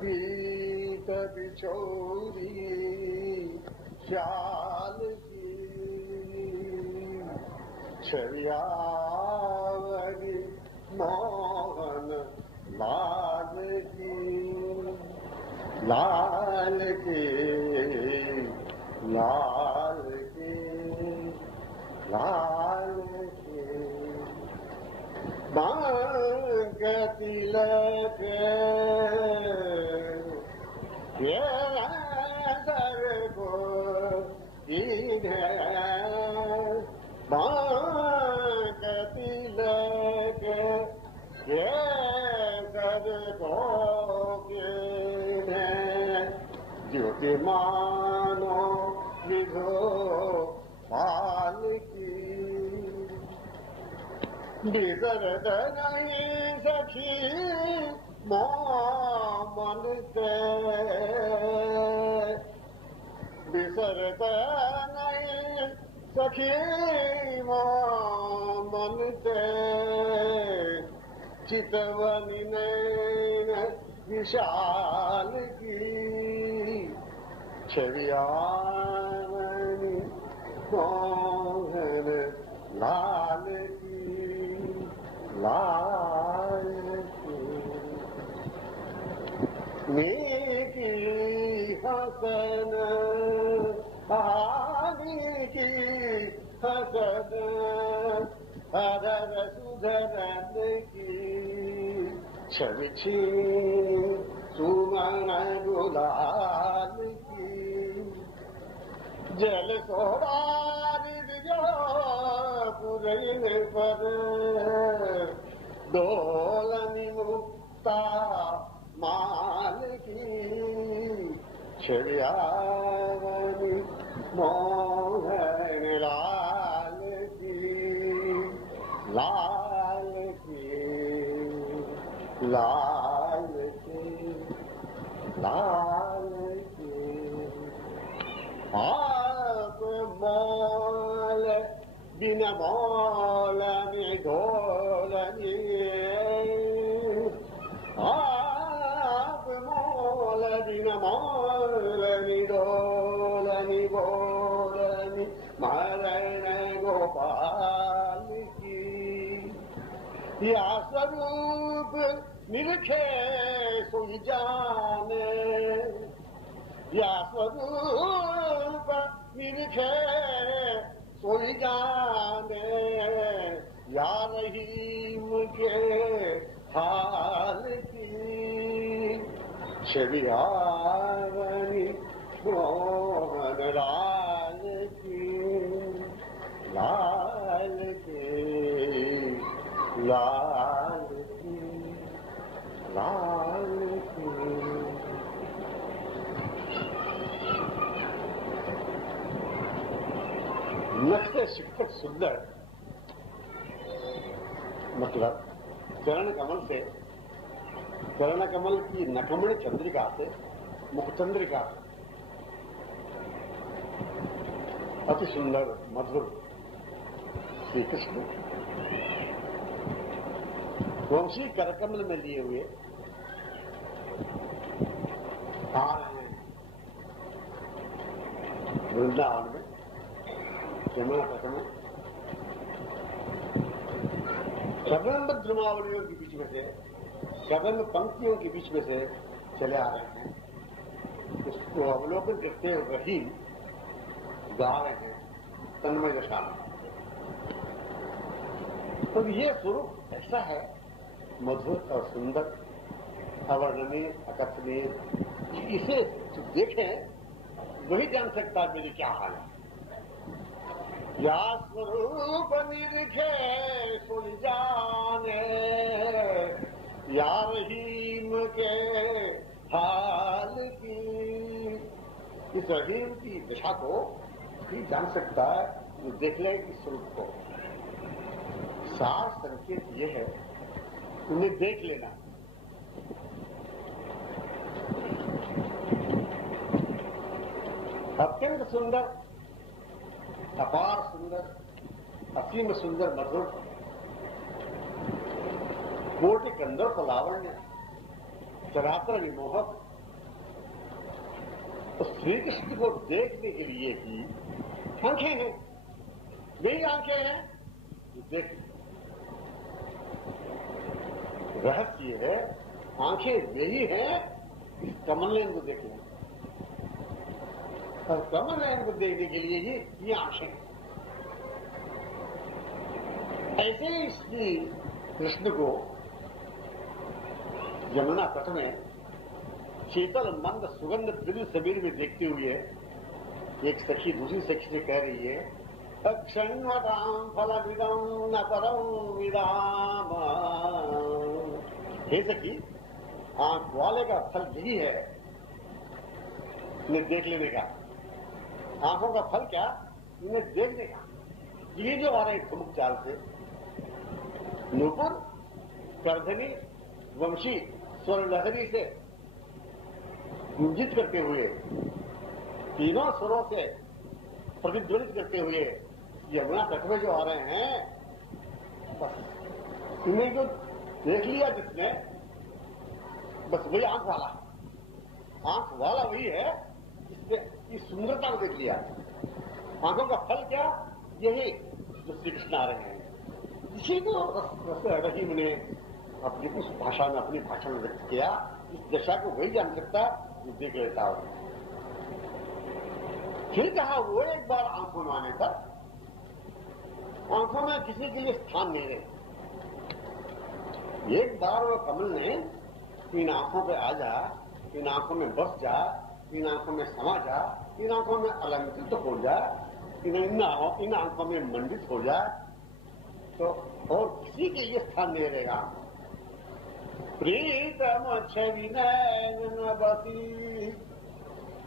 पीत बिछोरी श्याल की छरियावरी मोहन लाल की लाल की लाल की लाल की मांग तिलक ये दर को मांग तिलक ये दर को ज्योति मानो विधो पाल की बिगड़त नहीं सखी मोमन के बिसरत नहीं सखी मोमन के चितवनी नैन विशाल की छवियावनी मोहन लाल की लाल की नेकी हसन आनी की हसन हरर सुधरन की छवि छी सुमन गुलाल की जल सोबारिद जो पुरैन पर डोलनी मुक्ता माल की छड़ियावनी मोहन लाल की लाल की लाल की लाल की आप मोल बिन मोलनी ढोलनी आप मोल बिन मोलनी ढोलनी बोलनी मरण गोपाल की या स्वरूप निरखे सोई जाने या स्वरूप निरखे सोई जाने या रहीम के हाल की छवियावनी मोहन लाल की लाल की लाल की लाल की नख से शिक्षक सुंदर मतलब चरण कमल से चरण कमल की नखमण चंद्रिका से मुखचंद्रिका अति सुंदर मधुर श्री कृष्ण वंशी करकमल में लिए हुए आ रहे हैं वृंदावन में यमुना तट में कदम्ब द्रुमावलियों के बीच में से कदम्ब पंक्तियों के बीच में से चले आ रहे हैं उसको अवलोकन करते रही गा रहे हैं तन्मय दशा में। तो ये स्वरूप ऐसा है मधुर और सुंदर अवर्णनीय अकथनीय इसे जो देखें वही जान सकता है मेरी क्या हाल है। या स्वरूप निरखे सुन जाने या रहीम के हाल की इस रहीम की दशा को भी जान सकता है जो देख ले इस स्वरूप को। सार संकेत यह है, उन्हें देख लेना। अत्यंत सुंदर, अपार सुंदर, असीम सुंदर, मधुर, कोटि कंदर को लावण्य, चराचर विमोहक। तो श्री कृष्ण को देखने के लिए ही आंखें हैं, वही आंखें हैं जो देख। रहस्य है, आंखें वही हैं इस कमल नयन को देखने, और कमल नयन को देखने के लिए ही ये आंखें। ऐसे ही श्री कृष्ण को यमुना तट में शीतल मंद सुगंध दिव्य सबीर में देखते हुए एक सखी दूसरी सखी से कह रही है, अक्षण्वतां फलविदं न परं विदाम। हे सखी, आंख वाले का फल यही है, इन्हें देख लेने का। आंखों का फल क्या? इन्हें देखने का। ये जो आ रहे ठुमक चाल से, नूपुर, करधनी, वंशी, स्वर लहरी से गुंजित करते हुए, तीनों स्वरों से प्रतिध्वनित करते हुए यमुना तट में जो आ रहे हैं, बस इन्हें जो देख लिया जिसने, बस वही आंख वाला। आंख वाला वही है जिसने इस सुंदरता को देख लिया। आंखों का फल क्या? यही जो श्री कृष्ण आ रहे हैं। इसी को रहीम ने अपनी उस भाषा में, अपनी भाषा में व्यक्त किया। इस दशा को वही जान सकता जो देख लेता हो। फिर कहा, वो एक बार आंखों में आने पर आंखों में किसी के लिए स्थान नहीं रहे। एक बार वो कमल ने इन आंखों पे आ जा, इन आंखों में बस जा, इन आंखों में समा जा, इन आंखों में अलंकृत हो जा, इन आंखों में मंडित हो जा, तो और किसी के लिए स्थान नहीं रहेगा। प्रीतम छवि नैन बसी,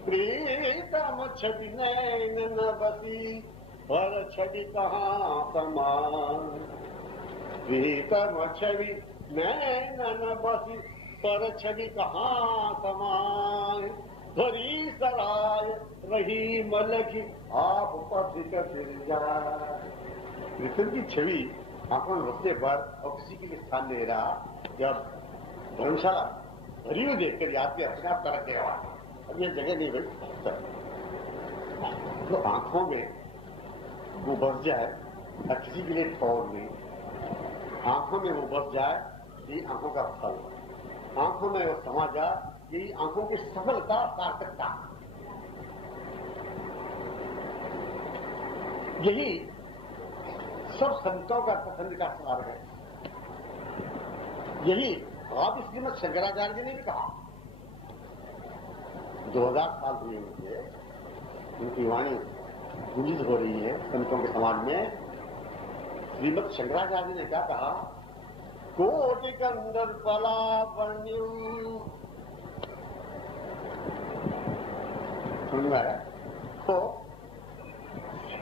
प्रीतम छवि नैन बसी, पर छवि कहाँ समान। प्रीतम छवि नैन बसी, पर छवि कहाँ समान। धरी सराय रही मलखी, आप पथिक फिर जाए। कृष्ण की छवि आंखों में बसने पर और किसी के लिए स्थान नहीं रहा। जब धर्मशाला भरी हुई देखकर याद के अपने आप तरक गया, अब यह जगह नहीं भाई, तो आंखों में वो बस जाए और किसी के लिए ठौर नहीं। आंखों में वो बस जाए, ये आंखों का फल। आंखों में वो समा जाए, यही आंखों की सफलता, सार्थकता। यही सब संतों का पसंद का सार है। यही आप श्रीमद शंकराचार्य जी ने भी कहा। 2000 साल हुए उनके, उनकी वाणी गुंजित हो रही है संतों के समाज में। श्रीमद शंकराचार्य जी ने क्या कहा? कोटि कंदर पलावण्यम, समझ में आया? तो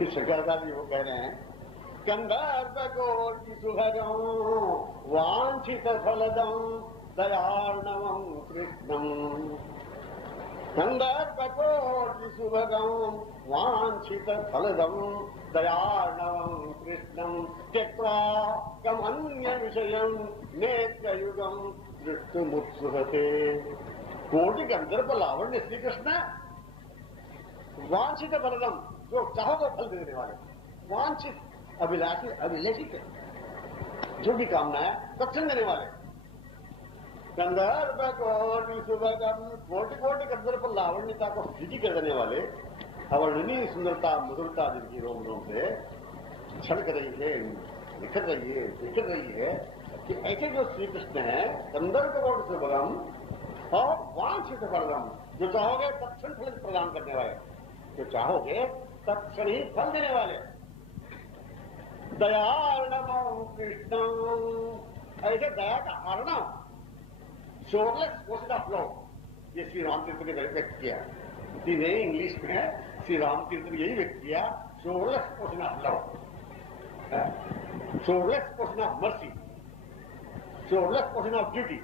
शंकराचार्य जी वो कह रहे हैं, कंदर्प कोटि सुभगं वांछित फलदं दयार्णवं कृष्णं। कंदर्प कोटि सुभगं वांछित फलदं दयार्णवं कृष्णं। त्यक्त्वा कमन्य विषयं नेत्रयुगं दृष्टुमुत्सुहते। कोटि गंधर्व लावण्य श्री कृष्ण, वांछित फलदम, जो चाहो वो फल देने वाले, वांछित अभिलाषी, अभिलेषित, जो भी कामना है तत्क्षण देने वाले। गंधर्व कोटि सुभगम, कोटि कोटि गंधर्व लावण्यता को फीकी कर देने वाले, अवर्णनीय सुंदरता, मधुरता जिनकी रोम रोम से छलक रही है, निखर रही है, बिखर रही है, कि ऐसे जो श्री कृष्ण है, गंधर्व कोटि सुभगम और वांछित फलदम, जो चाहोगे तत्क्षण फल प्रदान करने वाले, जो चाहोगे तत्क्षण ही फल देने वाले। दयार्णवं कृष्णं, ऐसे दया का अर्णव, शोरलेस ओशन ऑफ लव, ये श्री रामचंद्र ने व्यक्त किया। सीधे इंग्लिश में श्री रामतीर्थ ने यही व्यक्त किया, shoreless portion of love, shoreless portion of mercy, shoreless portion of duty,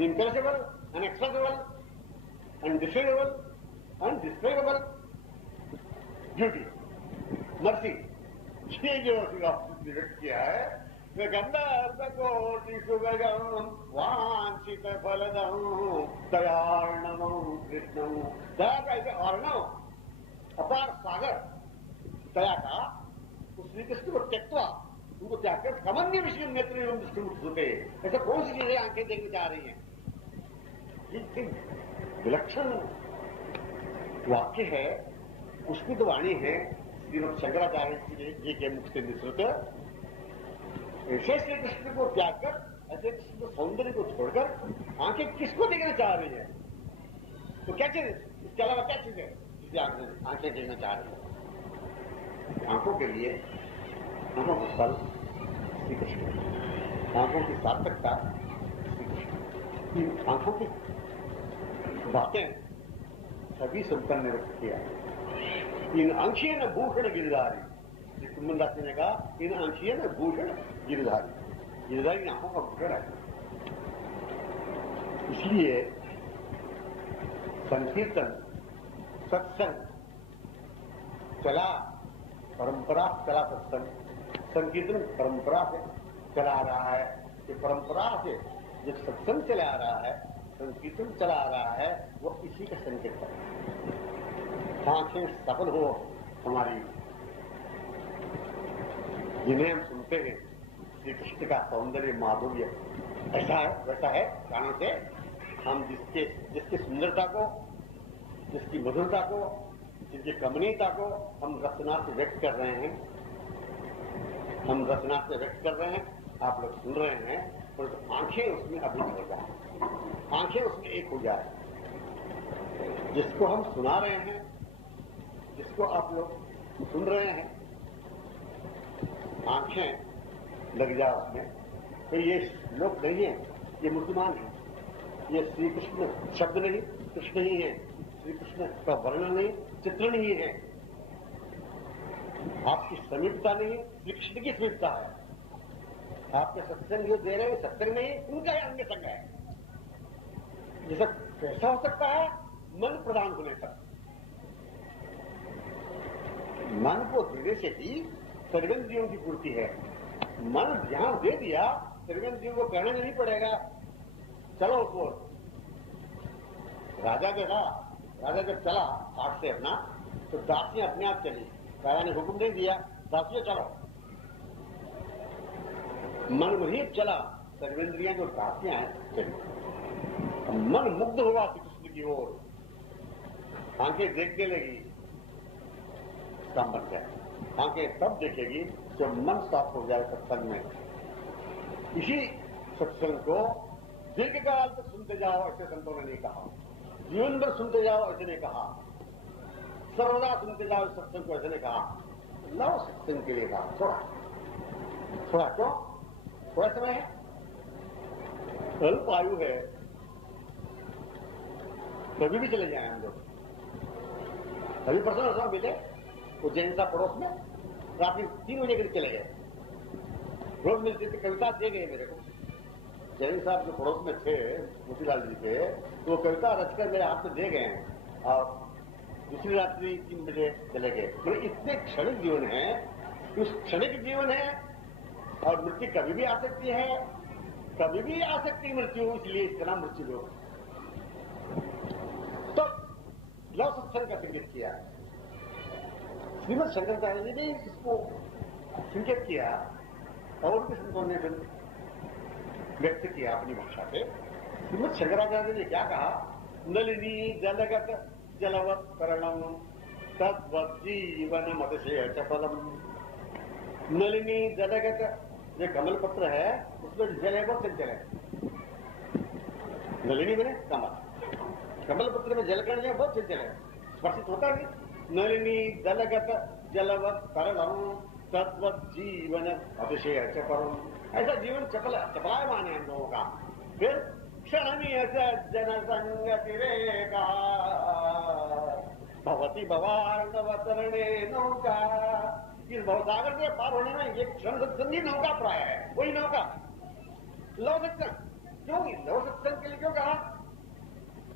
impairable, unacceptable, undeferrable, undescribable duty, mercy, ये जो श्री रामतीर्थ ने व्यक्त किया है, गंधर्वकोटि सुगम वांछित फलदं दयार्णवं कृष्णं, दया का ऐसे अर्णव अपार सागर दया का उस श्री कृष्ण को त्यक्वा, उनको त्याग कर सामान्य विषय नेत्र एवं दृष्टि होते, ऐसा कौन सी चीजें आंखें देखने जा रही हैं? ये विलक्षण वाक्य है, पुष्पित वाणी है श्रीमद शंकराचार्य जी के मुख से निसृत। ऐसे श्री कृष्ण को त्याग कर, ऐसे कृष्ण सौंदर्य को छोड़कर आंखें किसको देखना चाह रही है? तो क्या चीज, इसके अलावा क्या चीज है जिसे आंखें देखना चाह रही है? आंखों के लिए, आंखों का फल श्री कृष्ण, आंखों की सार्थकता श्री कृष्ण, आंखों की बातें सभी संतों ने व्यक्त किया। इन आंखियों न भूषण गिरधारी, कुंभदास ने कहा इन आंखियों न भूषण गिरधारी, गिरधारी आंखों का भूषण है। इसलिए संकीर्तन, सत्संग चला, परंपरा चला, सत्संग संकीर्तन परंपरा से चला आ रहा है। कि परंपरा से जो सत्संग चला आ रहा है, संकीर्तन चला आ रहा है, वो इसी का संकीर्तन है। आंखें सफल हो हमारी, जिन्हें हम सुनते हैं श्री कृष्ण का सौंदर्य माधुर्य ऐसा है वैसा है, कारण से हम जिसकी सुंदरता को, जिसकी मधुरता को, जिसकी कमनीयता को हम रचना से व्यक्त कर रहे हैं, हम रचना से व्यक्त कर रहे हैं, आप लोग सुन रहे हैं, परंतु तो आंखें उसमें अभिन्न हो जाए, आंखें उसमें एक हो जाए। जिसको हम सुना रहे हैं, जिसको आप लोग सुन रहे हैं, आंखें लग जाए उसमें, तो ये लोग नहीं है, ये मूर्तिमान है, ये श्री कृष्ण शब्द नहीं, कृष्ण ही है, श्री कृष्ण का वर्णन नहीं, चित्रण ही है। आपकी समीपता नहीं है, श्री कृष्ण की समीपता है। आपके सत्संग जो दे रहे हैं सत्संग नहीं, उनका अन्य संग है। जैसा कैसा हो सकता है? मन प्रदान होने तक, मन को देने से ही सर्वेंद्रियों की पूर्ति है। मन ध्यान दे दिया, सर्वेंद्रियों को कहना नहीं पड़ेगा चलो ऊपर। राजा जब चला आठ से अपना, तो दासियां अपने आप चली, राजा ने हुक्म नहीं दिया दासियां चलो, मन वही चला, सर्वेंद्रियां जो दासियां हैं चली। मन मुग्ध हुआ श्री कृष्ण की ओर, आंखें देखने लगी, काम बन गया। आंखें तब देखेगी जब मन साफ हो जाए सत्संग में। इसी सत्संग को दीर्घकाल तक सुनते जाओ ऐसे संतों ने नहीं कहा, जीवन भर सुनते जाओ ऐसे नहीं कहा, सर्वदा सुनते जाओ इस सत्संग को ऐसे नहीं कहा। लव सत्संग के लिए कहा, थोड़ा क्यों? थोड़ा समय है, अल्प आयु है, कभी भी चले जाए हम लोग। अभी पर्सनल समय मिले वो जैन साहब पड़ोस में रात 3 बजे के चले गए, रोज मिलते थे, कविता दे गए मेरे को। जैन साहब जो पड़ोस में थे मोतीलाल जी के, तो वो कविता रचकर मेरे हाथ में दे गए हैं, और दूसरी रात्रि 3 बजे चले गए। मतलब इतने क्षणिक जीवन है, उस क्षणिक जीवन है, और मृत्यु कभी भी आ सकती है, कभी भी आ सकती है मृत्यु, इसलिए इसका नाम मृत्यु योग। तो लव सत्संग का संकेत किया श्रीमद शंकराचार्य जी ने, इसको संकेत किया और भी संतों ने व्यक्त किया अपनी भाषा से। श्रीमद शंकराचार्य ने क्या कहा? नलिनी जलगत जलवत करणम तद्वत जीवन मदशेय चपलम। नलिनी जलगत, ये कमल पत्र है, उसमें जल है, बहुत चंचल है। नलिनी मैंने कमल, कमल पत्र में जल कण बहुत चंचल है, स्पर्शित होता नहीं। नलिनी जलगत जलवत करणम तद्वत जीवन अतिशय चपलम। ऐसा जीवन चपलायमान है हम लोगों का। फिर क्षणनीय जन संग तिरेगा, भवती भवार्णवतरणे नौका, इस भवसागर से पार होने में एक क्षण सत्संगी नौका प्राय है, वही नौका लव सत्संग। क्यों लव सत्संग के लिए क्यों कहा?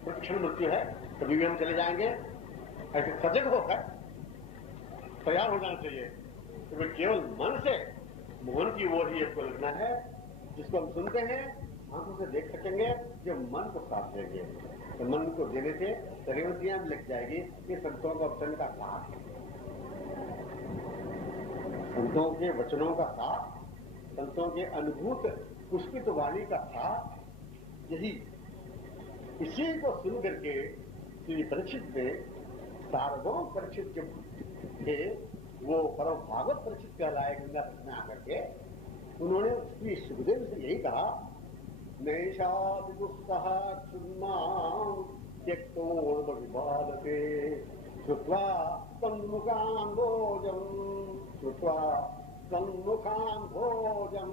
क्षण मृत्यु है, कभी भी हम चले जाएंगे, ऐसे सजग होकर तैयार हो जाना चाहिए। तो वे केवल मन से मोहन की ओर ही आपको लगना है, जिसको हम सुनते हैं आंखों से देख सकेंगे, जो मन को साथ देंगे। तो मन को देने से रेवतियां भी लग जाएगी कि संतों का वचन का साथ है, संतों के वचनों का साथ, संतों के अनुभूत पुष्पित वाणी का साथ, यही इसी को सुन करके श्री परीक्षित ने सार्वभौम परीक्षित के वो परम भागवत परीक्षित कहलाए गंगा तट में आकर के उन्होंने श्री सुखदेव से यही कहा, नैषा विदुस्तः क्षुन्मां त्यक्तोर्विवादते श्रुत्वा तन्मुखाम्भोजं श्रुत्वा तन्मुखाम्भोजं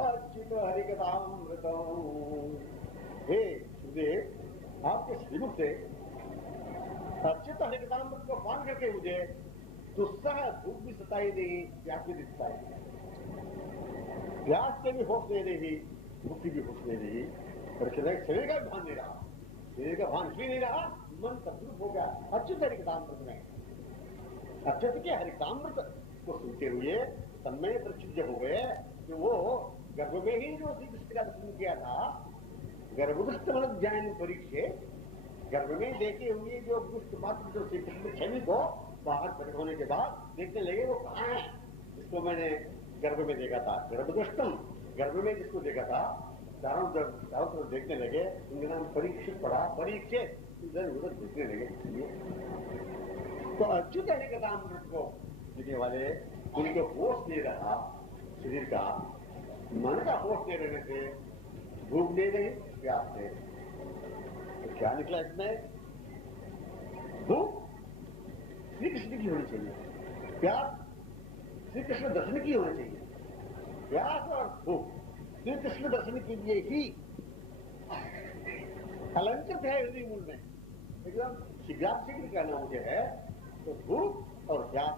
अच्युत हरिकथामृतम्। हे सुखदेव, आपके श्रीमुख से अच्युत हरिकथामृत को पान करके मुझे दुस्सह भूख भी सताई नहीं, प्यास भी दिखता है, प्यास से भी होश नहीं रही, भूख की भी होश नहीं रही, और शरीर का भी भान नहीं रहा, शरीर का भान इसलिए नहीं रहा, मन तद्रुप हो गया अच्युत हरिकथामृत में। अच्युत के हरिकथामृत को सुनते हुए तन्मय प्रचिद्ध हो गए कि वो गर्भ में ही जो श्री कृष्ण का दर्शन किया था, गर्भगुष्ठ मतलब ज्ञान परीक्षे, गर्भ में देखे हुए जो गुष्ठ मात्र जो श्री कृष्ण छवि को बाहर प्रकट होने के बाद देखने लगे वो कहाँ है, जिसको मैंने गर्भ में देखा था, गर्भगुष्टम, गर्भ में जिसको देखा था, चारों तरफ देखने लगे, उनका नाम परीक्षित पड़ा, परीक्षित इधर उधर देखने लगे। तो अच्युत हरिकथामृत को जीने वाले उनके होश नहीं रहा, शरीर का मन का होश नहीं रहने से भूख नहीं रही, प्यास नहीं, तो क्या निकला इसमें? भूख श्री कृष्ण की होनी चाहिए, प्यास श्री कृष्ण दर्शन की होनी चाहिए। प्यास और भूख श्री कृष्ण दर्शन के लिए ही अलंकृत है हृदय मूल में, एकदम शीघ्र कहना मुझे है। तो भूख और प्यास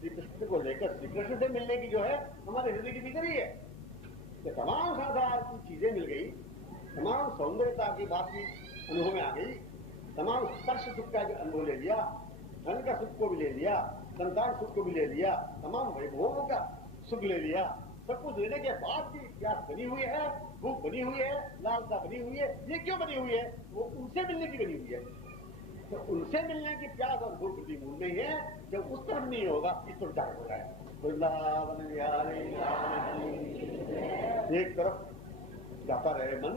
श्री कृष्ण को लेकर श्री कृष्ण से मिलने की जो है हमारे हृदय के भीतर ही है। तो तमाम संसार की चीजें मिल गई, तमाम सौंदर्यता की बात की अनुभव में आ गई, तमाम स्पर्श सुख का अनुभव ले लिया, धन का सुख को भी ले लिया, संतान सुख को भी ले लिया, तमाम वैभवों का सुख ले लिया, सब कुछ लेने के बाद भी प्यास बनी हुई है, भूख बनी हुई है, लालसा बनी हुई है। ये क्यों बनी हुई है? वो उनसे मिलने की बनी हुई है। तो उनसे मिलने की प्यास और भूख भी मूल नहीं है, जब उस तरफ नहीं होगा इस तरफ जाकर हो जाए। वृंदावन विहारी एक तरफ जाता रहे मन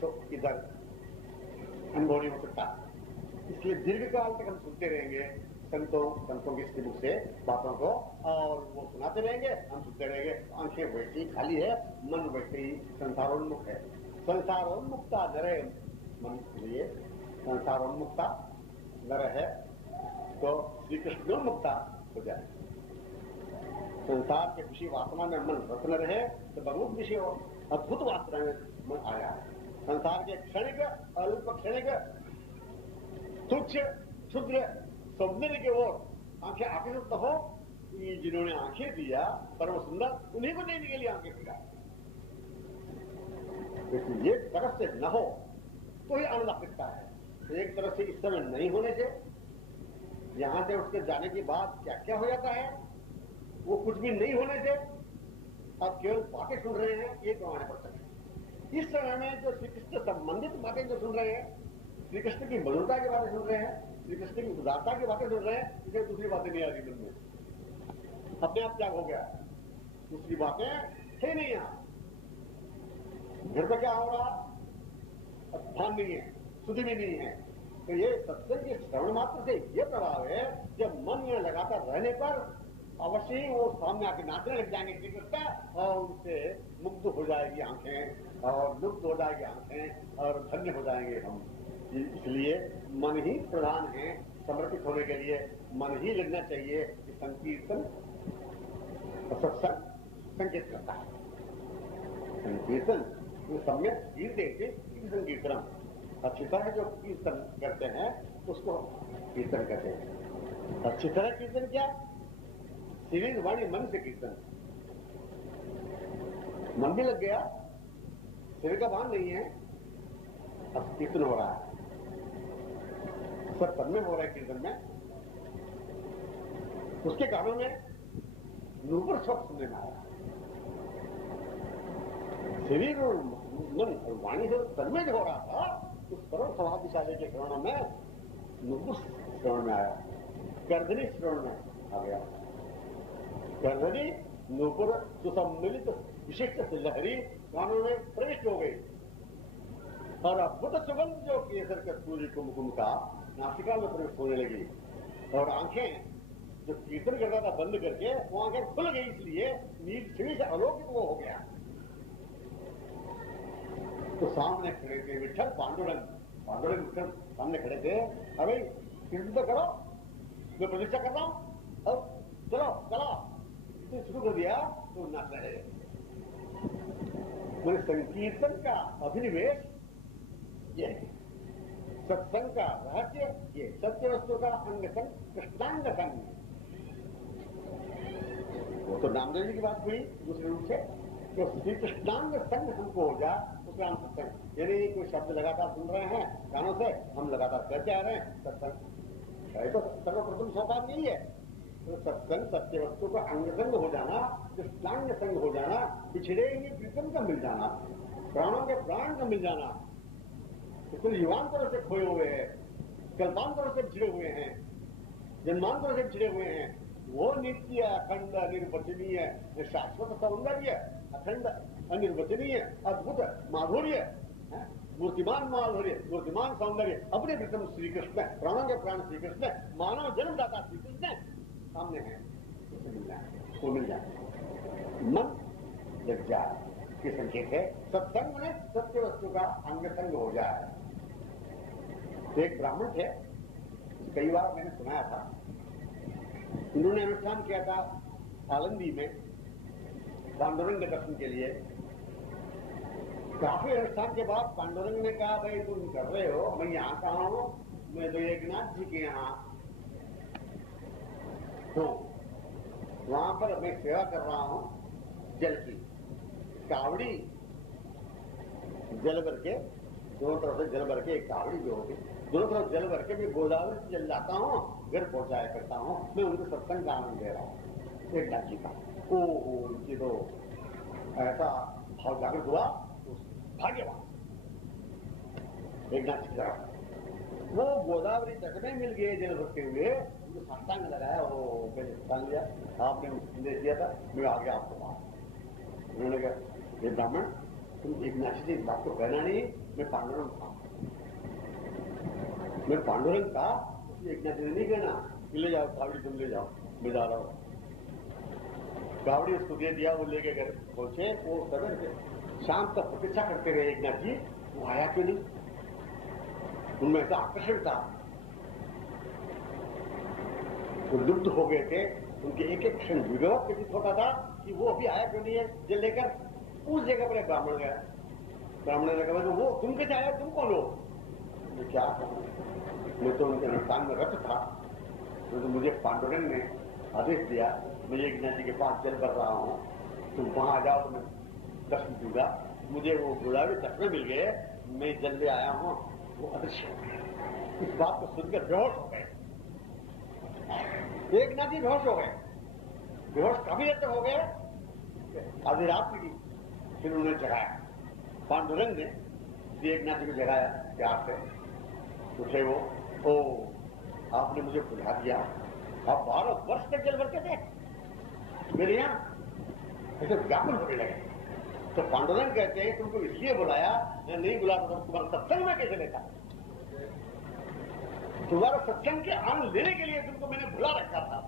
तो इधर अनुभव नहीं हो सकता। इसलिए दीर्घ काल तक हम सुनते रहेंगे संतों के मुख से बातों को, और वो सुनाते रहेंगे, हम सुनते रहेंगे। आंखें वैसी खाली है, मन वैसे ही संसारोन्मुख है। संसारोन्मुक्ता नर मन के लिए संसारोन्मुक्ता नर है तो श्री कृष्णोन्मुक्ता हो जाए। संसार के विषय वासना में मन रत न रहे तो बहुत विषय अद्भुत वासना में मन आया है। संसार के क्षणिक अल्प क्षणिक तुच्छ क्षुद्र सौंदर्य के ओर आंखें आकर्षित हो, जिन्होंने आंखें दिया परम सुंदर, उन्हीं को देने के लिए आंखें दिया। ये तरफ से न हो तो ही आनंद सकता है। एक तरफ से इस समय नहीं होने से, यहां से उसके जाने के बाद क्या क्या हो जाता है, वो कुछ भी नहीं होने से आप केवल बातें सुन रहे हैं, ये प्रमाण पड़ सकते हैं। इस समय में जो श्री कृष्ण संबंधित बातें जो सुन रहे हैं, श्री कृष्ण की मधुरता की बातें सुन रहे हैं, श्री कृष्ण की उदारता की बातें सुन रहे हैं, इसे दूसरी बातें नहीं आ रही मन में, अपने आप त्याग हो गया, दूसरी बातें है नहीं। यहां घर पर क्या हो रहा ध्यान नहीं है, सुधि भी नहीं है। तो ये सत्संग के श्रवण मात्र से ये प्रभाव है, जब मन में लगातार रहने पर अवश्य ही वो सामने आके नाचने लग जाएंगे श्री कृष्ण, और उनसे मुग्ध हो जाएगी आंखें, और लुप्त हो जाएगी आंखें, और धन्य हो जाएंगे हम। इसलिए मन ही प्रधान है, समर्पित होने के लिए मन ही लगना चाहिए कि संकीर्तन सत्संग संकेत करता है। संकीर्तन सम्यक कीर्ते संकीर्तन अच्छी तरह जो कीर्तन करते हैं उसको कीर्तन कहते हैं। अच्छी तरह कीर्तन क्या? शरीर वाणी मन से कीर्तन। मन भी लग गया, शरीर का भान नहीं है, अब कीर्तन हो रहा है, सब तन में हो रहा है कीर्तन में। उसके कानों में नूपुर शब्द सुनने में आया। शरीर और मन और वाणी से तन में जो हो रहा था, उस परम समाधिशाली के श्रवण में नूपुर श्रवण में आया, कर्दनी श्रवण में आ गया। कर्दनी नूपुर सुसम्मिलित विशिष्ट से लहरी कानों में प्रविष्ट हो गई और अद्भुत सुगंध जो केसर कस्तूरी कुमकुम का नासिका में प्रवेश होने लगी और आंखें जो कीर्तन करता था बंद करके वो आंखें खुल गई, इसलिए नील छवि से अलौकिक वो हो गया। तो सामने खड़े थे विठल पांडुरंग, पांडुरंग विठल सामने खड़े थे। अरे कीर्तन तो करो, मैं प्रतिष्ठा कर रहा हूं, अब चलो चलो शुरू कर दिया तो नाच रहे। मेरे संकीर्तन का अभिनिवेश ये है, सत्संग का रहस्य ये, सत्य वस्तु का अंग संग कृष्णांग संग। वो तो नामदेव जी की बात हुई दूसरे रूप से, तो श्री कृष्णांग संग हमको हो जा, उसका हम सत्संग। यदि कोई शब्द लगातार सुन रहे हैं कानों से, हम लगातार कहते आ रहे हैं सत्संग, तो सर्वप्रथम सोपान नहीं है। तो सत्संग सत्य वस्तु का अंग संग हो जाना, कृष्णांग संग हो जाना, पिछड़े हुए प्रीतम का मिल जाना, प्राणों के प्राण का मिल जाना। तो युवांतरों से खोए हुए हैं, कल्पांतरों से छिड़े हुए हैं, जन्मांतरों से छिड़े हुए हैं, वो नित्य अखंड अनिर्वचनीय शाश्वत सौंदर्य, अखंड अनिर्वचनीय अद्भुत माधुर्य, मूर्तिमान माधुर्य, मूर्तिमान सौंदर्य अपने प्रथम श्री कृष्ण, प्राणों के प्राण श्री कृष्ण, मानव जन्मदाता श्री कृष्ण सामने है, उसे मिल जाए, वो मिल जाए। मन जग जाए के संकेत है। सत्संग में सत्य वस्तु का अंग संग हो जाए। तो एक ब्राह्मण थे, कई बार मैंने सुनाया था, उन्होंने अनुष्ठान किया था आलंदी में पांडुरंग दर्शन के लिए। काफी अनुष्ठान के बाद पांडुरंग ने कहा, भाई तुम कर रहे हो, मैं यहाँ कहा हूं, मैं तो एकनाथ जी के यहाँ हूं, वहां पर मैं सेवा कर रहा हूं जल की। कावड़ी जल भर के, दोनों तरफ से जल भर के एक कावड़ी जो होगी, दोनों तरफ जल भर के मैं गोदावरी से जल जाता हूँ, घर पहुंचाया करता हूँ, मैं उनको सत्संग का आनंद दे रहा हूँ एक नाथ जी का। ओहो, उनकी तो ऐसा भाव जागृत हुआ, भाग्यवान एक नाथ जी का। वो गोदावरी तट में मिल गए जल भरते हुए, उनको साष्टांग लगाया, वो मैंने स्थान लिया, आपने संदेश दिया था, मैं आ गया आपको पास। उन्होंने कहा, ये ब्राह्मण तुम एक नाथ जी बात तो कहना नहीं, मैं पांडुरंग था, मैं पांडुरंग था, एक नाथ जी नहीं कहना, ले जाओ कावड़ी, तुम ले जाओ, मैं जा रहा हूं। कावड़ी उसको दे दिया, वो लेके घर पहुंचे। वो सवेरे शाम तक प्रतीक्षा करते रहे एक नाथ जी, वो आया क्यों नहीं? उनमें ऐसा आकर्षण था, वो लुप्त हो गए थे, उनके एक एक क्षण विगत प्रतीत होता था कि वो अभी आया क्यों नहीं है। जब लेकर उस जगह पर एक ब्राह्मण गया, ब्राह्मण ने कहा, वो तुम कैसे आया, तुम कौन हो? मैं क्या कहूं, मैं तो उनके अनुष्ठान में रत था, तो मुझे पांडुरंग ने आदेश दिया, मैं एक नाथ जी के पास जल कर रहा हूं, तुम वहां आ जाओ तो मैं दर्शन दूंगा। मुझे वो गोदावरी तट में मिल गए, मैं जल ले आया हूं, वो अदृश्य हो गए। इस बात को सुनकर बेहोश हो गए, एक नाथ जी बेहोश हो गए, बेहोश काफी देर तक हो गए, आधी रात की। फिर उन्होंने जगाया, पांडुरंग ने एक नाथ जी को जगाया प्यार से, उठे वो, ओ आपने मुझे बुला दिया, आप 12 वर्ष तक जल भरते थे मेरे यहां, ऐसे व्याकुल होने लगे। तो पांडुरंग कहते हैं, तुमको इसलिए बुलाया, नहीं बुलाता तो तुम्हारा सत्संग में कैसे लेता? तुम्हारा सत्संग के आनंद लेने के लिए तुमको मैंने बुला रखा था।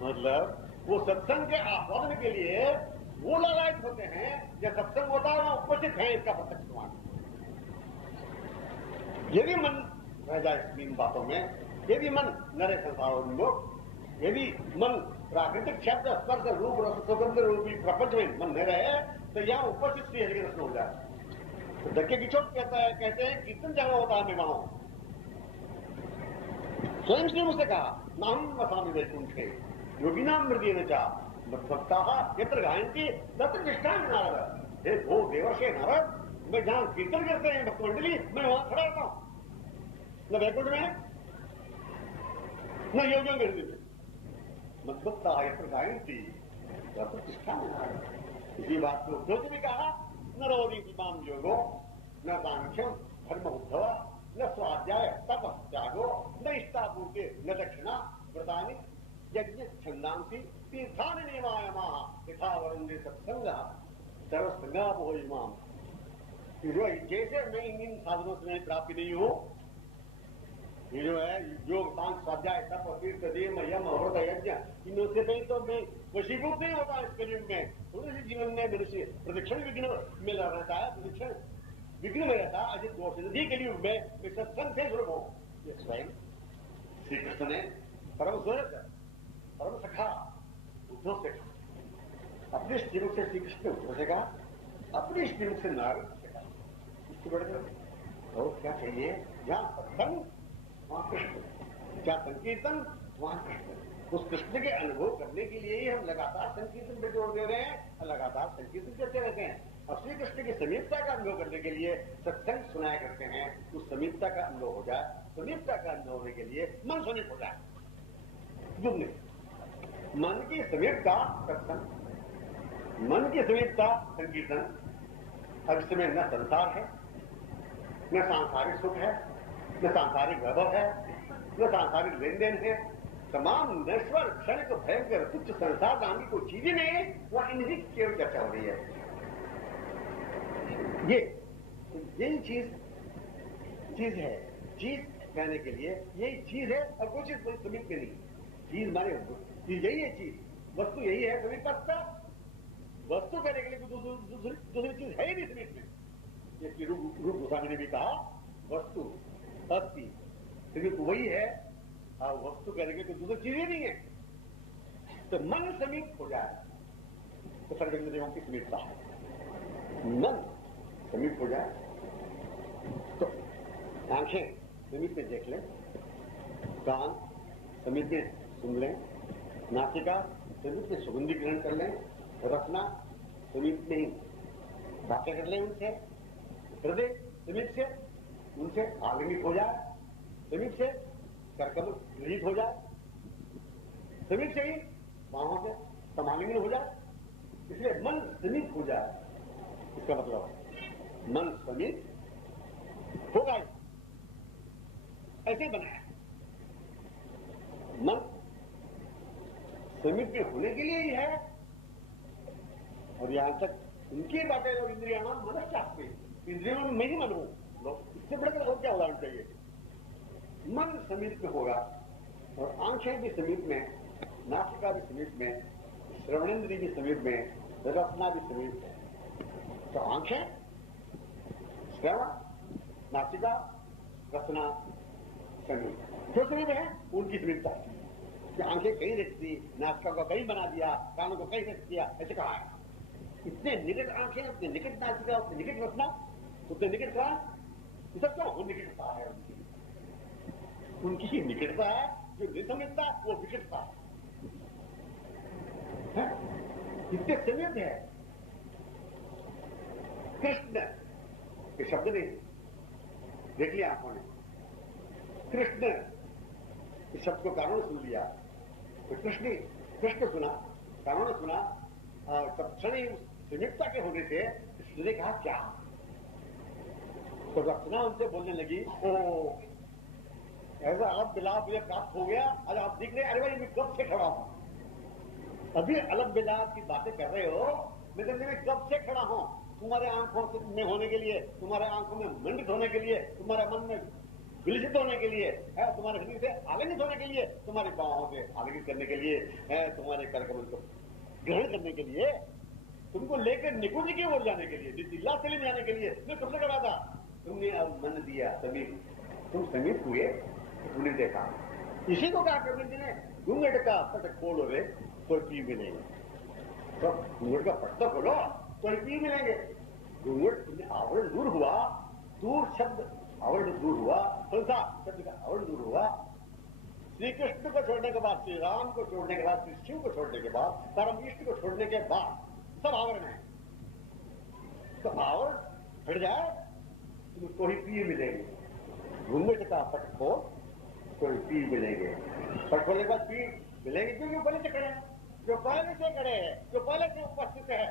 मतलब वो सत्संग के आस्वादन के लिए वो लालायित होते हैं, जब सत्संग होता है वहां उपस्थित है, इसका प्रत्यक्ष प्रमाण। यदि मन रह जाए इन बातों में, यदि मन नरे संसारोन्मुख, यदि मन प्राकृतिक शब्द स्पर्श रूप रस सुगंध रूपी प्रपंच में मन न रहे, तो यहाँ उपस्थित श्री हरि दर्शन हो जाए। तो धक्के की चोट कहता है, कहते हैं कीर्तन जहां होता है मैं वहां हूं। स्वयं श्री मुझसे कहा नाम वसामि वैकुंठे योगिनाम मृदेन चा मद्भक्ताः यत्र गायन्ति तत्र तिष्ठामि नारद। हे भो देवर्षि नारद, मैं जहां कीर्तन करते हैं भक्त मंडली, मैं वहां खड़ा रहता हूं, न वैकुंठ में न योगियों के हृदय में। मद्भक्ताः यत्र गायन्ति तत्र तिष्ठामि नारद। इसी बात को उद्धव भी कहा न रोदीति माम योगो न सांख्यम धर्म उद्धव न स्वाध्याय तप त्यागो न इष्टापूर्ति न दक्षिणा व्रतानि यज्ञ छंदांसी तीर्थानि नियमायमाः यथा वरुंदे सत्संगा सर्वसंगा वो इमाम। जैसे मैं इन साधनों से प्राप्ति नहीं हूं, ये जो है योग सांख्य स्वाध्याय तप तीर्थ देव यम व्रत यज्ञ, इनमें से कहीं तो मैं वशीभूत नहीं होता इस कलयुग में। थोड़े से जीवन में मनुष्य प्रदक्षिण विघ्न में रहता है, प्रदक्षिण विघ्न में रहता है। अधिक दोष नदी कलयुग में सत्संग से शुरू हो। ये स्वयं श्री कृष्ण ने परम स्वरूप परम सखा उद्धव से कहा, अपने श्रीमुख से श्री कृष्ण ने उद्धव से कहा, अपने श्रीमुख से नारद से कहा। इससे बढ़कर और क्या चाहिए? जहां सत्संग वहां कृष्ण, क्या संकीर्तन वहां कृष्ण। उस कृष्ण के अनुभव करने के लिए ही हम लगातार संकीर्तन पे जोर दे रहे हैं और लगातार संकीर्तन करते रहते हैं। और श्री कृष्ण की समीपता का अनुभव करने के लिए सत्संग सुनाया करते हैं। उस समीपता का अनुभव हो जाए, समीपता का अनुभव होने के लिए मन समीप हो जाए। दुनिया मन की समीपता सत्संग, मन की समीपता संकीर्तन। अब इस समय न संसार है, न सांसारिक सुख है, न सांसारिक वैभव है, न सांसारिक लेन देन है। तमाम नश्वर क्षणिक भयंकर तुच्छ संसार नाम की कोई चीजें नहीं है, वह इन्हीं केवल चर्चा हो रही है। यही चीज है। चीज कहने के लिए यही चीज है और कोई चीज कोई समीप में नहीं। चीज माने चीज यही है, चीज वस्तु यही है। समीपता वस्तु कहने के लिए दूसरी चीज है ही नहीं समीप में। जैसे रूप गोस्वामी ने भी कहा वस्तु अस्थि समीप वही है और वस्तु कहने के लिए दूसरी चीज ही नहीं है। तो मन समीप हो जाए तो सर्वज्ञ देवों की समीपता है। मन समीप हो जाए तो आंखें समीप में देख लें, कान समीप में सुन लें, नासिका समीप में सुगंधी ग्रहण कर लें, रसना समीप में ही बातें कर लें उनसे, हृदय समीप से उनसे आलिंगित हो जाए, समीप से करकमल गृहित हो जाए, समीप से ही बाहों से समालिंगन हो जाए। इसलिए मन समीप हो जाए, इसका मतलब मन समीप होगा ही, ऐसे बनाया। मन समीप में होने के लिए ही है। और यहां तक उनकी बातें और इंद्रिया नाम मन चाहते, इंद्रियों में मैं ही मन हूं। लोग इससे बढ़कर और क्या उदाहरण चाहिए? मन समीप में होगा और आंखें भी समीप में, नासिका भी समीप में, श्रवणेन्द्रिय भी समीप में, रसना भी समीप है। तो आंखें, श्रवण, नासिका, रसना समीप जो समीप है उनकी समीपता है। कि आंखें कहीं रखती, नासिका को कहीं बना दिया, कानों को कहीं रख दिया, ऐसे कहा है। इतने निकट आंखें, उतने निकट नासिका, उतने निकट रसना, उतने निकट कान, सब तो निकटता है उनकी ही निकटता है। जो निसमितता वो विकटता है। कितने समीप है। कृष्ण ये शब्द नहीं देख लिया आंखों ने, कृष्ण इस शब्द को कानों ने सुन लिया, तो कृष्ण सुना, कानों ने सुना, और तब क्षण समीपता के होने से कृष्ण ने कहा क्या? तो रचना उनसे बोलने लगी, ओ ऐसा अलग बिलाप मुझे प्राप्त हो गया, आज आप दिख रहे, अरे भाई मैं कब से खड़ा हूं, अभी अलग बिलाप की बातें कर रहे हो, मैं कब से खड़ा हूं तुम्हारे आंखों में होने के लिए, तुम्हारे आंखों में मंडित होने के लिए, तुम्हारे मन में विलसित होने के लिए, तुम्हारे हृदय से आलिंगित होने के लिए, तुम्हारे बाहों से आलिंगित करने के लिए, तुम्हारे करकमल को ग्रहण करने के लिए, तुमको लेकर निकुंज की ओर जाने के लिए, जिला से जाने के लिए मैं कब से खड़ा था। तुमने अब मन दिया समीप, तुम समीप हुए, तुमने देखा। इसी को कहा कबीर जी ने, घूंघट का पट खोलो रे तो पी मिलेंगे। तो घूंघट का पट तो खोलो तो पी मिलेंगे। घूंघट आवरण दूर हुआ, दूर शब्द आवरण दूर हुआ, संसार शब्द का आवरण दूर हुआ, श्री कृष्ण को छोड़ने के बाद, श्री राम को छोड़ने के बाद, श्री शिव को छोड़ने के बाद, परम इष्ट को छोड़ने के बाद सब आवरण है। तो आवरण हट जाए तो कोई पीर मिलेंगे। घूमने के साथ पट खो कोई पीर मिलेंगे। पट खोलने के बाद पीर मिलेंगे क्योंकि पहले से खड़े हैं, जो पहले से खड़े हैं, जो पहले से उपस्थित है।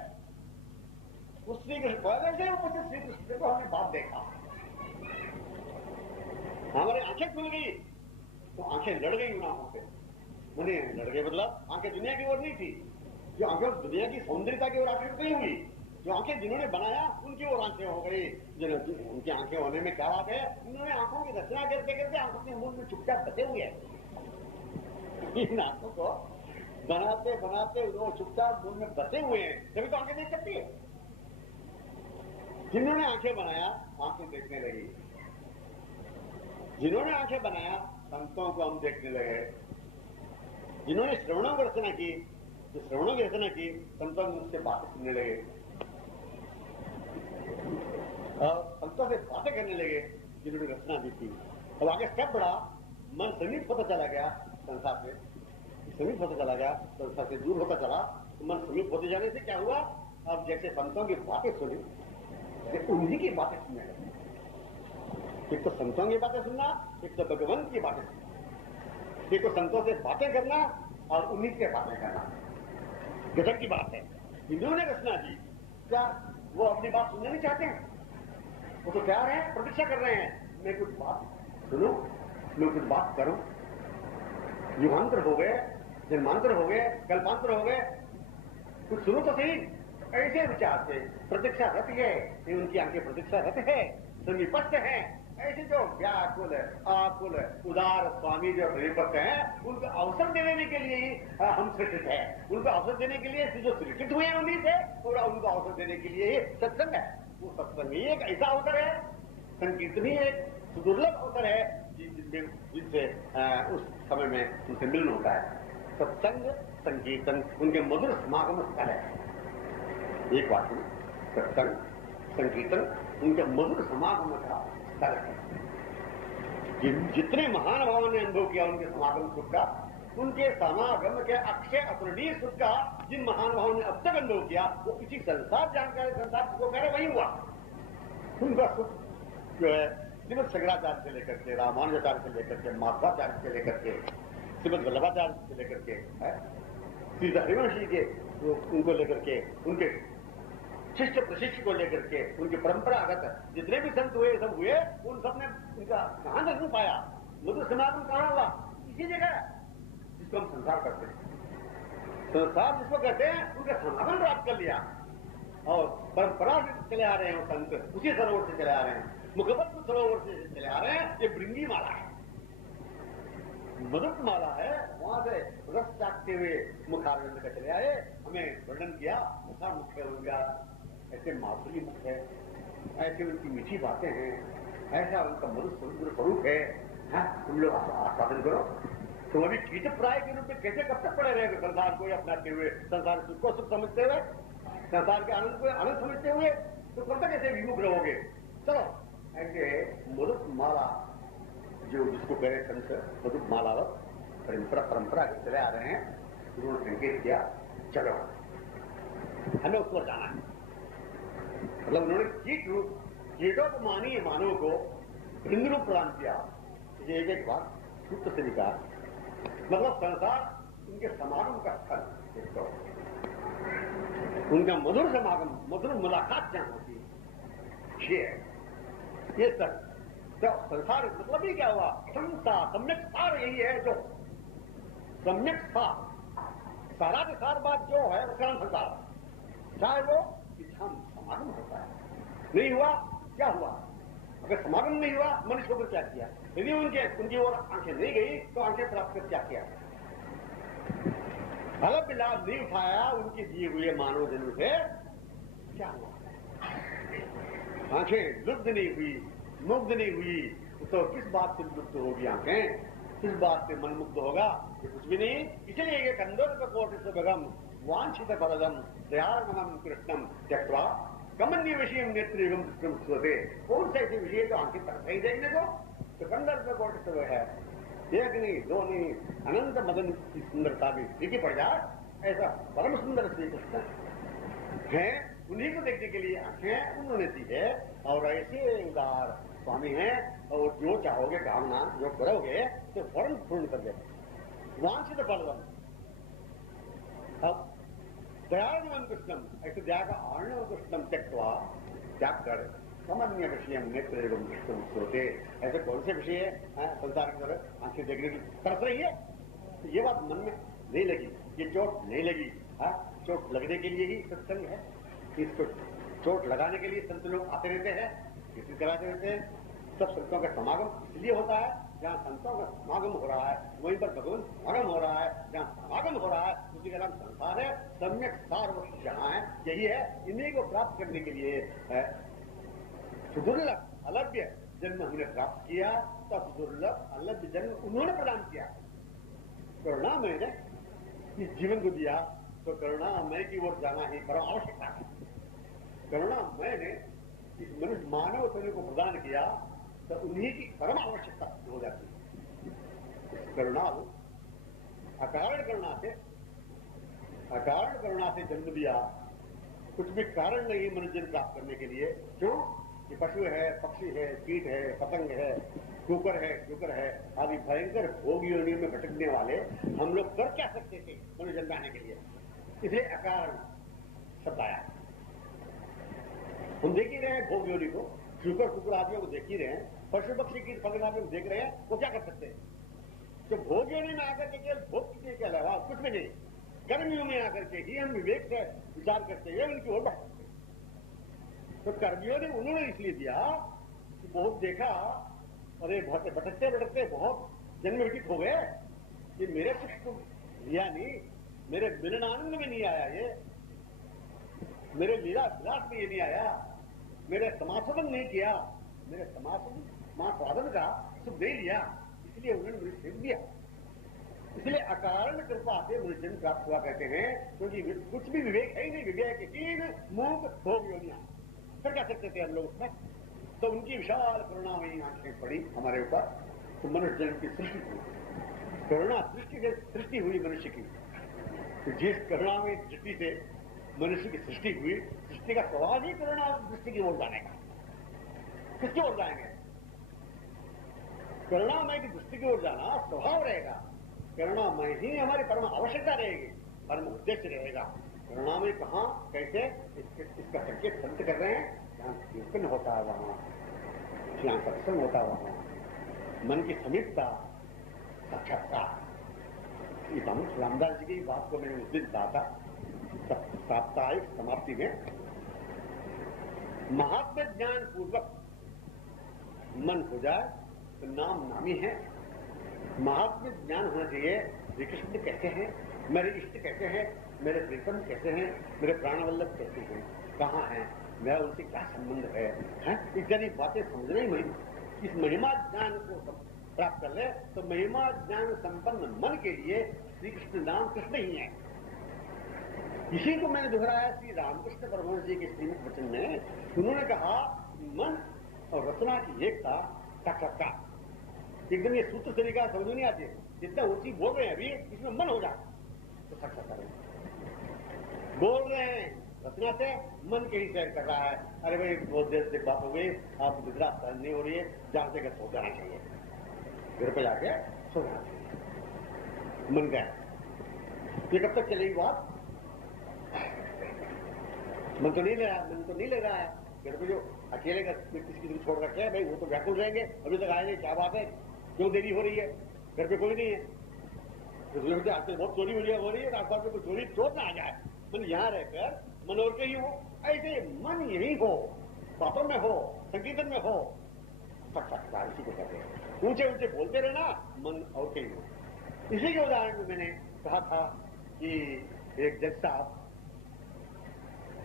उस श्री कृष्ण पहले से उपस्थित श्री कृष्ण को हमने बाप देखा, हमारी आंखें खुल गई तो आंखें लड़ गई उन आंखों से। मैंने लड़ गए मतलब आंखें दुनिया की ओर नहीं थी, जो आंखें दुनिया की सौंदर्यता की ओर आंखें नहीं हुई, जो आंखें जिन्होंने बनाया उनकी ओर आंखें हो गई। उनकी आंखें होने में क्या बात है, उन्होंने आंखों की रचना करते करते आंखों के मुंह में चुपचाप बचे हुए हैं। इन आंखों को बनाते बनाते वो चुपचाप मुंह में बचे हुए हैं, तभी तो आंखें देख सकती है। जिन्होंने आंखें बनाया आंखें देखने लगी, जिन्होंने आंखें बनाया संतों को हम देखने लगे, जिन्होंने श्रवणों की रचना की, जो श्रवणों की रचना की संतों ने उससे बातें सुनने लगे और संतों से बातें करने लगे जिन्होंने रचना दी थी। अब आगे स्टेप बढ़ा, मन समीप होता चला गया संसार से, समीप होता चला गया, संसार से दूर होता चला। तो मन समीप होते जाने से क्या हुआ, अब जैसे संतों की बातें सुनी उन्हीं की बातें सुनने लगे। एक तो संतों की बातें सुनना, एक तो भगवान की बातें सुनना, एक तो संतों से बातें करना और उन्हीं से बातें करना। गजब की बात है। इन्होंने रचना की, क्या वो अपनी बात सुनना नहीं चाहते हैं? वो तो तैयार है, प्रतीक्षा कर रहे हैं, मैं कुछ बात सुनो, मैं कुछ बात करूं। युगांतर हो गए, जन्मांतर हो गए, कल्पांतर हो गए, कुछ सुनो तो सही। ऐसे विचार से प्रतीक्षारत है, ये उनकी आंखें प्रतीक्षारत है, समीपस्थ है। ऐसे जो व्याकुल आकुल उदार स्वामी जो समीपस्थ हैं, उनको अवसर देने के लिए ही हम सृष्टित है। उनको अवसर देने के लिए जो सृष्टित हुए हैं उन्हीं से, और उनको अवसर देने के लिए ही सत्संग है। वो सत्संग ही एक ऐसा अवसर है, संकीर्तन ही एक सुदुर्लभ अवसर है जिनसे उस समय में उनसे मिलन होता है। सत्संग संकीर्तन उनके मधुर समागम स्थल है। एक बात सुनो, सत्संग संकीर्तन उनके मधुर समागम का स्थल है। जितने महानुभावों ने अनुभव किया उनके समागम सुख का, उनके समागम के अक्षय अपूरणीय सुख का जिन महानुभावों ने अब तक अनुभव किया, वो किसी संसार जानकारी संसार को कह रहे वही हुआ। उनका सुख जो है श्रीमद शंकराचार्य से लेकर के, रामानुजाचार्य से लेकर के, माधवाचार्य से लेकर के, श्रीमद वल्लभाचार्य से लेकर के, श्री हरिवंशी के उनको लेकर के, उनके शिष्य प्रशिष्य को लेकर के, उनके परंपरागत जितने भी संत हुए सब हुए, उन सब ने उनका कहां दर्शन पाया, मधुर समागम कहां हुआ? इसी जगह जिसको हम संसार करते हैं। संसार जिसको कहते हैं उनका समागम प्राप्त कर लिया और परंपरा से चले आ रहे हैं वो संत, उसी सरोवर से चले आ रहे हैं, मुखपत सरोवर से चले आ रहे हैं। ये भृंगी माला है, मधुर माला है, वहां से रस चाटते हुए मुखारविंद का चले आए। हमें वर्णन किया मुखा मुख्य होगा, ऐसे माधुरी मुख है, ऐसे उनकी मीठी बातें हैं, ऐसा उनका मधुर स्वरूप है। तुम लोग आस्वादन करो। तुम अभी कीट प्राय के रूप में कैसे कब तक पड़े रहेंगे संसार को अपनाते हुए, संसार सुख को सुख समझते हुए, संसार के आनंद को आनंद समझते हुए, तो कब तक ऐसे विमुख रहोगे? चलो ऐसे मधुर माला जो जिसको कह रहे संत मधुर मालावत परंपरा के चले आ रहे हैं, उन्होंने संकेत किया चलो हमें उस पर जाना है। मतलब उन्होंने कीटों को मानी मानव को भिन्न रूप प्रदान किया। ये एक बात सूत्र से विकार, मतलब संसार उनके समागम का स्थल, एक तो उनका मधुर समागम, मधुर मुलाकात जहां होती है, ये सब तो संसार मतलब ही क्या हुआ? संसार सम्यक सार यही है, जो सम्यक सार सारा के सार बात जो है वो कर्म संसार, चाहे वो इच्छा समागम होता है। नहीं हुआ क्या हुआ? अगर समागम नहीं हुआ मनुष्य को क्या किया? यदि उनकी ओर आंखें नहीं गई तो आंखें प्राप्त कर क्या किया? फल लाभ नहीं उठाया उनके दिए हुए मानव जन्म से, क्या हुआ? आंखें लुप्त नहीं हुई, मुग्ध नहीं हुई, तो किस बात से लुप्त होगी आंखें? किस बात से मन मुग्ध होगा? ये कुछ भी नहीं। इसलिए ये कंदोर कोटि से भगम वांछित पदम दयानम कृष्णम त्यक्त्वा कमन्य विषय नेत्रिगम कृष्ण स्वते। कौन से ऐसे विषय तो आंखें तरफ ही देखने को? तो कंदर कोटि से है एक नहीं, दो नहीं, अनंत मदन की सुंदरता भी फीकी पड़ जाए, ऐसा परम सुंदर श्री कृष्ण है। उन्हीं को देखने के लिए आंखें उन्होंने दी है, और ऐसे उदार स्वामी हैं, और जो चाहोगे कामना जो करोगे तो फौरन पूर्ण कर देते, वांछित फलवन। अब दयालुवन कृष्णम, ऐसे दया का आर्णव कृष्णम त्यक्त्वा, त्याग कर सामान्य विषय नेत्र एवं कृष्ण सोते। ऐसे कौन से विषय है संसार की तरफ आंखें देखने की तरस रही है? तो ये बात मन में नहीं लगी, ये चोट नहीं लगी। चोट लगने के लिए ही सत्संग है, इसको चोट लगाने के लिए संत लोग आते रहते हैं, किसी कराते रहते हैं। सब संतों का समागम इसलिए होता है, जहाँ संतों का समागम हो रहा है वहीं पर भगवान समागम हो रहा है। जहाँ समागम हो रहा है उसी का नाम संसार है। सम्यक सार जहाँ है यही है। इन्हीं को प्राप्त करने के लिए सुदुर्लभ अलभ्य जन्म हमने प्राप्त किया, तब दुर्लभ अलभ्य जन्म उन्होंने प्रदान किया। करुणामय ने इस जीवन को दिया, तो करुणामय की ओर जाना ही परम आवश्यकता है। करुणामय ने इस मनुष्य मानव शरीर को प्रदान किया, तो उन्हीं की परम आवश्यकता हो जाती है। करुणा अकारण करुणा से जन्म दिया, कुछ भी कारण नहीं मनुष्य जन्म प्राप्त करने के लिए। क्यों? कि पशु है, पक्षी है, कीट है, पतंग है, शुकर है आदि भयंकर भोग योनियों में भटकने वाले हम लोग कर क्या सकते थे मनुष्य जन्म पाने के लिए? इसलिए अकारण शब्द आया। हम देख ही रहे हैं भोग योनि को, शुक्र आदियों को देख ही रहे हैं, पशु पक्षी कीट पतंग आदियों को देख रहे हैं, वो क्या कर सकते हैं? तो भोग योनि में आकर के केवल भोग के अलावा कुछ भी नहीं, कर्मियों में आकर के ही हम विवेक से विचार करते हुए उनकी ओर बढ़ सकते। तो कर्मियों ने उन्होंने इसलिए दिया कि बहुत देखा, अरे बहुत भटकते भटकते बहुत जन्म व्यतीत हो गए, कि मेरे सुख को लिया नहीं, मेरे मिलन आनंद में नहीं आया, ये मेरे लीला विलास में ये नहीं आया, मेरे समास्वादन नहीं किया, मेरे समास्वादन का सुख नहीं लिया, इसलिए उन्होंने मुझे सेव दिया। इसलिए अकारण कृपा से मनुष्य प्राप्त हुआ कहते हैं, क्योंकि कुछ भी विवेक है ही नहीं। विवेकहीन मूक भोग योनियां, फिर क्या सकते थे हम लोग उसमें? तो उनकी विशाल करुणा में आंखें पड़ी हमारे ऊपर, तो मनुष्य जन्म की सृष्टि हुई। करुणा सृष्टि से सृष्टि हुई मनुष्य की। तो जिस करुणा में दृष्टि से मनुष्य की सृष्टि हुई, सृष्टि का स्वभाव ही करुणा दृष्टि की ओर जाने का। किसकी ओर जाएंगे? करुणामय की दृष्टि की ओर जाना स्वभाव रहेगा। करुणामय ही हमारी परम आवश्यकता रहेगी, परम उद्देश्य रहेगा। करुणामय कहाँ कैसे इसका संकेत संत कर रहे हैं। जहां कीर्तन होता है वहां, जहां सत्संग होता है वहां मन की समीपता, साक्षात्कार। रामदास जी की बात को मैंने उस दिन कहा था साप्ताहिक समाप्ति में, महात्म्य ज्ञान पूर्वक मन हो जाए तो नाम नामी है। महात्म्य ज्ञान होना चाहिए। श्री कृष्ण कैसे हैं, मेरे इष्ट कैसे हैं, मेरे प्रीतम कैसे हैं, मेरे प्राणवल्लभ कैसे हैं, कहाँ हैं, मेरा उनसे क्या संबंध है, इत्यादि बातें समझने ही इस महिमा ज्ञान को प्राप्त कर ले, तो महिमा ज्ञान संपन्न मन के लिए श्री कृष्ण नाम कृष्ण ही है। इसी को मैंने दोहराया श्री रामकृष्ण परमहंस जी के श्रीमुख वचन में। उन्होंने कहा मन और रचना की एकता साक्षात्कार। एकदम ये सूत्र तरीका समझ नहीं आती, जितना ऊंची बोल रहे हैं अभी इसमें मन हो जाए तो साक्षात्कार बोल रहे हैं रचना से, मन के ही सैर कर रहा है। अरे भाई बहुत देर से बात हो गई, आप गुजरात सहन नहीं हो रही है, जाते घर सो जाना चाहिए, घर पे जाके सो जाना चाहिए। मन गया, ये कब तक चलेगी बात? मन तो नहीं ले रहा है। घर पे जो अकेले किसी को छोड़ रखे हैं, भाई वो तो व्याकुल रहेंगे, अभी तक आए नहीं, क्या बात है, क्यों देरी हो रही है, घर पे कोई नहीं है, तो आजकल बहुत चोरी हो रही है, आसपास में कोई चोरी चोर ना आ जाए। मन यहाँ रहकर मन और कहीं हो, ऐसे मन यही हो, बातों में हो, संकीर्तन में हो, साक्षात्कार इसी को कहते हैं। ऊंचे ऊंचे बोलते रहना, मन और कहीं हो। इसी के उदाहरण में मैंने कहा था कि एक जज साहब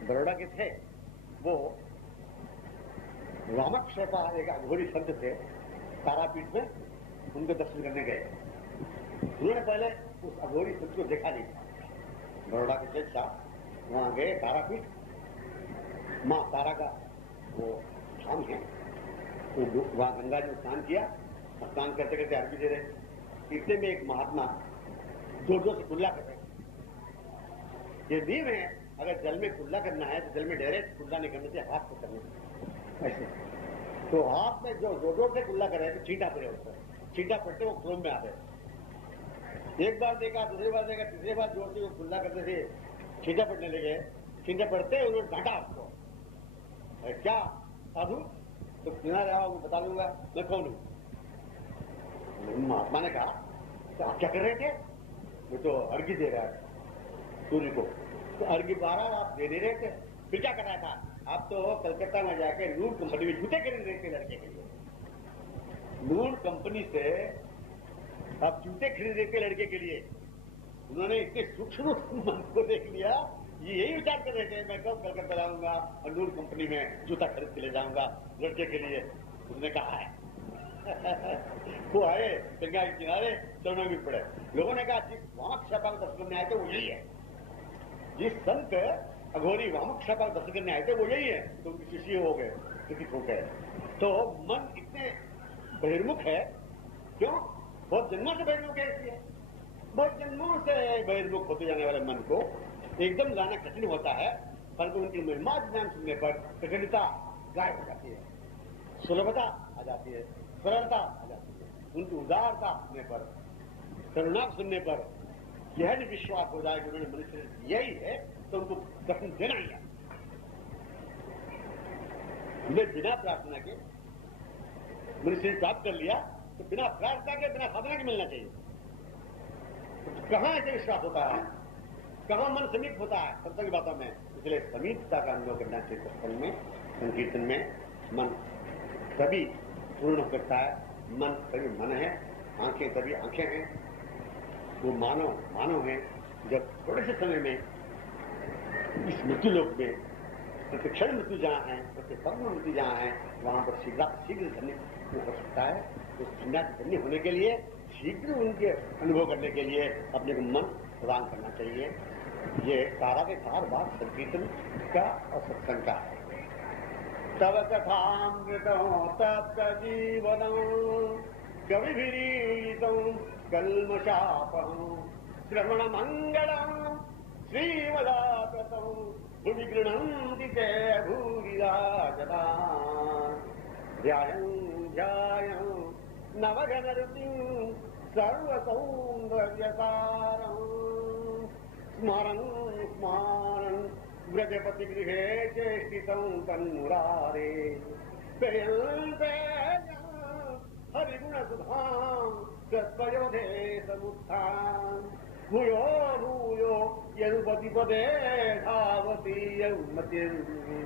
बड़ौदा के थे, वो रामक शेफा एक अघोरी संत थे, तारापीठ में उनको दर्शन करने गए। उन्होंने पहले उस अघोरी संत को देखा नहीं था। बड़ौदा के जज साहब वहां गए तारापीठ, मां तारा का वो धाम है, तो वहां गंगा जी स्नान किया, स्नान करते करते अर्घ्य दे रहे, इतने में एक महात्मा जोर से कुल्ला कर रहे थे। ये नींव है, अगर जल में कुल्ला करना है तो जल में डायरेक्ट कुल्ला नहीं करने से हाथ से करना ऐसे। तो हाथ में जो जोर से कुल्ला कर रहे थे, छींटा पड़े उस पर, छींटा पड़ते वो क्रोम में आ गए। एक बार देखा, दूसरी बार देखा, तीसरी बार जोर से वो कुल्ला करते थे, छींटा पड़ने लगे। छींटा पड़ते उन्होंने डांटा उसको, क्या साधु तो सुना रहा हूं, बता दूंगा मैं कौन हूं। महात्मा ने कहा तो आप क्या कर रहे थे? वो तो अर्घ्य दे रहा है सूर्य को। तो अर्घ्य 12 आप दे नहीं रहे थे, फिर क्या कर रहा था? आप तो कलकत्ता में जाके नूर कंपनी में जूते खरीद रहे थे लड़के के लिए। नूर कंपनी से आप जूते खरीद रहे थे लड़के के लिए। उन्होंने इतने सूक्ष्म मन को देख लिया, ये यही विचार कर रहे थे मैं कब कलकत्ता जाऊंगा और नूर कंपनी में जूता खरीद के ले जाऊंगा लड़के के लिए। उसने कहा है वो आए गंगा के किनारे चरणों में पड़े। लोगों ने कहा जिस वामक क्षपा को दर्शन करने आए थे वो यही है, जिस संत अघोरी वामक क्षपा को दर्शन करने आए थे वो यही है। तो उनके शिष्य हो गए, किसी हो गए। तो मन इतने बहिर्मुख है, क्यों? बहुत जन्मों से बहिर्मुख है। इसलिए बहुत जन्मों से बहिर्मुख होते जाने वाले मन को एकदम लाना कठिन होता है, परंतु उनकी महिमा ज्ञान सुनने पर कठिनता गायब हो जाती है, सुलभता आ जाती है, सरलता आ जाती है। उनकी उदारता सुनने पर, करुणा सुनने पर यह विश्वास हो जाए कि उन्होंने मनुष्य यही है तो उनको दर्शन देना ही है। उन्हें बिना प्रार्थना के मनुष्य प्राप्त कर लिया तो बिना प्रार्थना के, बिना साधना के मिलना चाहिए। तो कहां ऐसे विश्वास होता है, कहां मन समीप होता है सत्संग की बातों में। इसलिए समीपता का अनुभव करना चाहिए सत्संग में, संकीर्तन में। मन तभी पूर्ण हो सकता है, मन तभी मन है, आंखें तभी आंखें हैं। वो मानव है। जब थोड़े से समय में इस मृत्यु लोक में प्रतिक्षण मृत्यु जहां है, प्रतिपल मृत्यु जहां है, वहां पर शीघ्र धन्य हो सकता है। तो धन्य होने के लिए, शीघ्र उनके अनुभव करने के लिए अपने को मन प्रदान करना चाहिए। ये सारा के सार बात संकीर्तन का और सत्संग का है। तव कथामृतम् तप्त जीवनम् कविभिरीडितम् कल्मषापहम् श्रवणमङ्गलम् श्रीमदाततम् भुवि गृह्णन्ति ते भूरिदा जनाः। ध्यायम् नवघनरुचिम् सर्वसौन्दर्यसारम् स्मरन् व्रजपति गृहे चेष्टितं तन्मुरारे पेयन्ते हरिगुणसुधां तत्त्वयोधे समुत्थान् भूयो भूयो यदुपतिपदे धावति यौमतिर्वृन्दावन्।